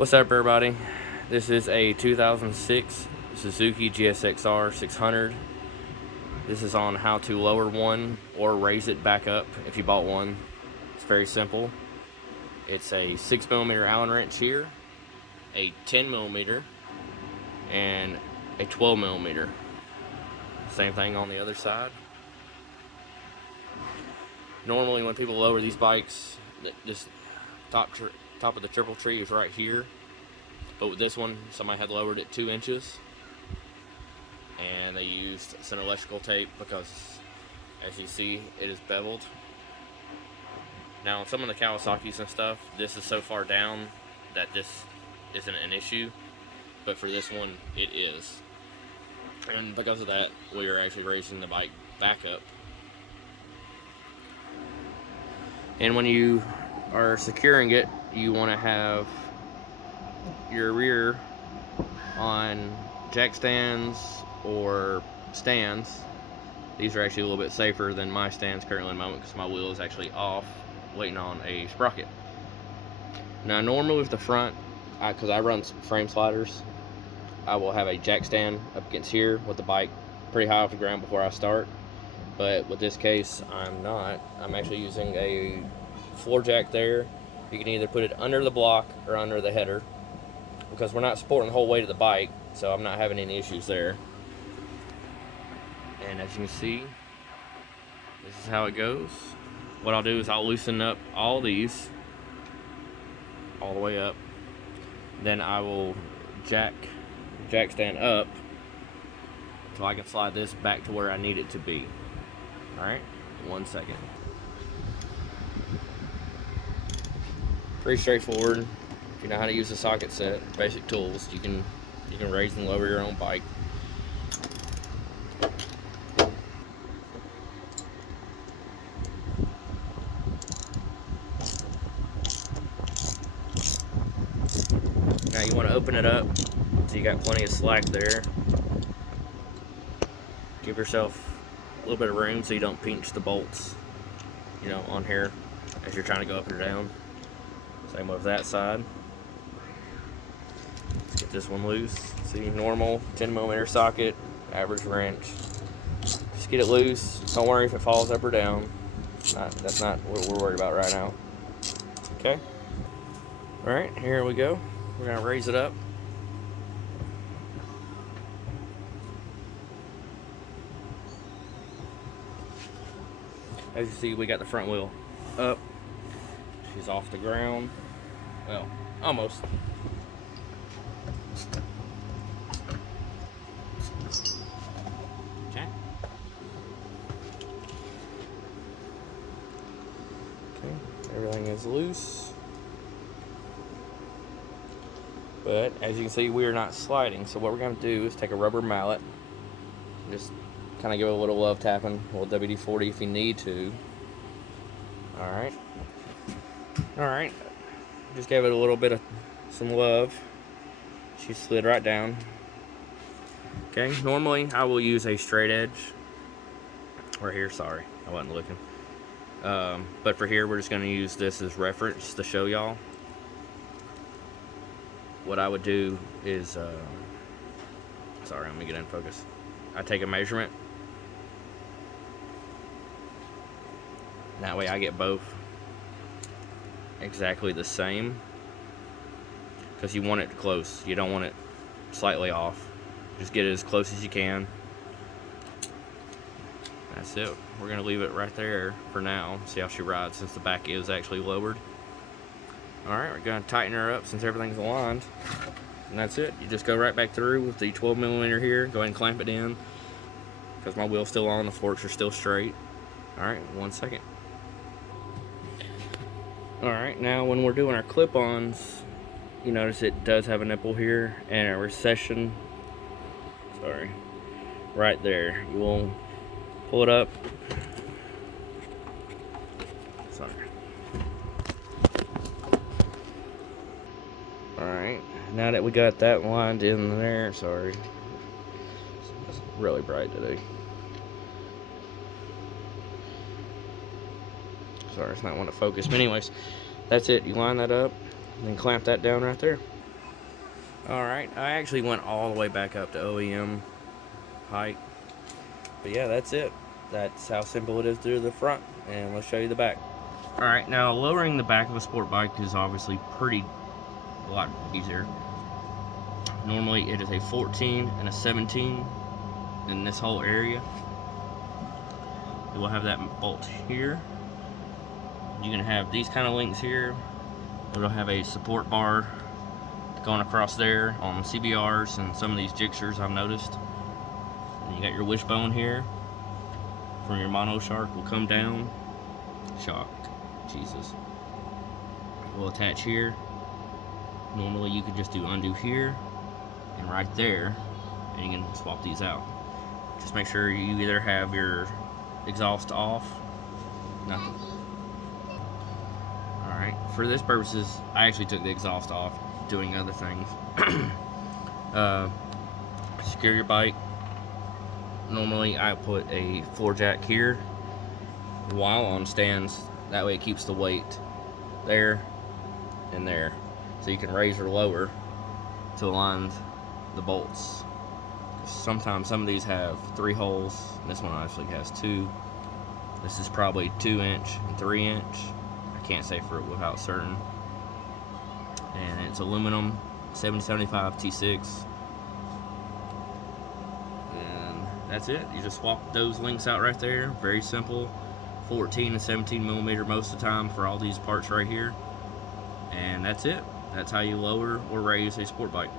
What's up, everybody? This is a 2006 Suzuki gsxr 600. This is on how to lower one or raise it back up if you bought one. It's very simple. It's a 6mm Allen wrench here, a 10mm, and a 12mm. Same thing on the other side. Normally when people lower these bikes, this top of the triple tree is right here, but with this one somebody had lowered it 2 inches, and they used some electrical tape because, as you see, it is beveled. Now on some of the Kawasaki's and stuff, this is so far down that this isn't an issue, but for this one it is, and because of that we are actually raising the bike back up. And when you are securing it, you want to have your rear on jack stands or stands. These are actually a little bit safer than my stands currently in the moment because my wheel is actually off, waiting on a sprocket. Now normally with the front, because I run frame sliders, I will have a jack stand up against here with the bike pretty high off the ground before I start. But with this case, I'm not. I'm actually using a floor jack there. You can either put it under the block or under the header, because we're not supporting the whole weight of the bike, so I'm not having any issues there. And as you can see, this is how it goes. What I'll do is I'll loosen up all these all the way up. Then I will jack stand up so I can slide this back to where I need it to be. Alright, 1 second. Pretty straightforward. If you know how to use a socket set, basic tools, you can raise and lower your own bike. Now you want to open it up so you got plenty of slack there. Give yourself a little bit of room so you don't pinch the bolts, on here as you're trying to go up and down. Same with that side. Let's get this one loose. See, normal 10mm socket, average wrench. Just get it loose. Don't worry if it falls up or down. That's not what we're worried about right now. Okay. All right, here we go. We're gonna raise it up. As you see, we got the front wheel up. She's off the ground. Well, almost. Okay. Okay, everything is loose. But as you can see, we are not sliding. So what we're going to do is take a rubber mallet, just kind of give it a little love tapping, a little WD-40 if you need to. Alright. Alright. Just gave it a little bit of some love. She slid right down. Okay, normally I will use a straight edge. Or here, sorry, I wasn't looking. But for here, we're just going to use this as reference to show y'all. What I would do is, sorry, let me get in focus. I take a measurement. That way I get both exactly the same, because you want it close. You don't want it slightly off. Just get it as close as you can. That's it. We're going to leave it right there for now. See how she rides since the back is actually lowered. Alright, we're going to tighten her up since everything's aligned. And that's it. You just go right back through with the 12mm here. Go ahead and clamp it in, because my wheel's still on, the forks are still straight. Alright, 1 second. Alright, now when we're doing our clip-ons, you notice it does have a nipple here and a recession. Sorry. Right there. You will pull it up. Sorry. Alright, now that we got that lined in there, sorry. It's really bright today. Sorry, it's not wanting to focus. But anyways, that's it. You line that up and then clamp that down right there. Alright, I actually went all the way back up to OEM height. But yeah, that's it. That's how simple it is to do the front, and let's show you the back. Alright, now lowering the back of a sport bike is obviously a lot easier. Normally it is a 14 and a 17 in this whole area. It will have that bolt here. You're gonna have these kind of links here. It'll have a support bar going across there on CBRs and some of these gsxrs I've noticed. And you got your wishbone here from your mono shark will come down. Shock, Jesus. Will attach here. Normally you could just do undo here and right there, and you can swap these out. Just make sure you either have your exhaust off. Nothing. Alright, for this purposes, I actually took the exhaust off doing other things. Secure your bike. Normally I put a floor jack here while on stands. That way it keeps the weight there and there. So you can raise or lower to align the bolts. Sometimes some of these have 3 holes. This one actually has 2. This is probably 2-inch and 3-inch. I can't say for it without certain. And it's aluminum 7075 T6. And that's it. You just swap those links out right there. Very simple. 14 and 17 millimeter most of the time for all these parts right here. And that's it. That's how you lower or raise a sport bike.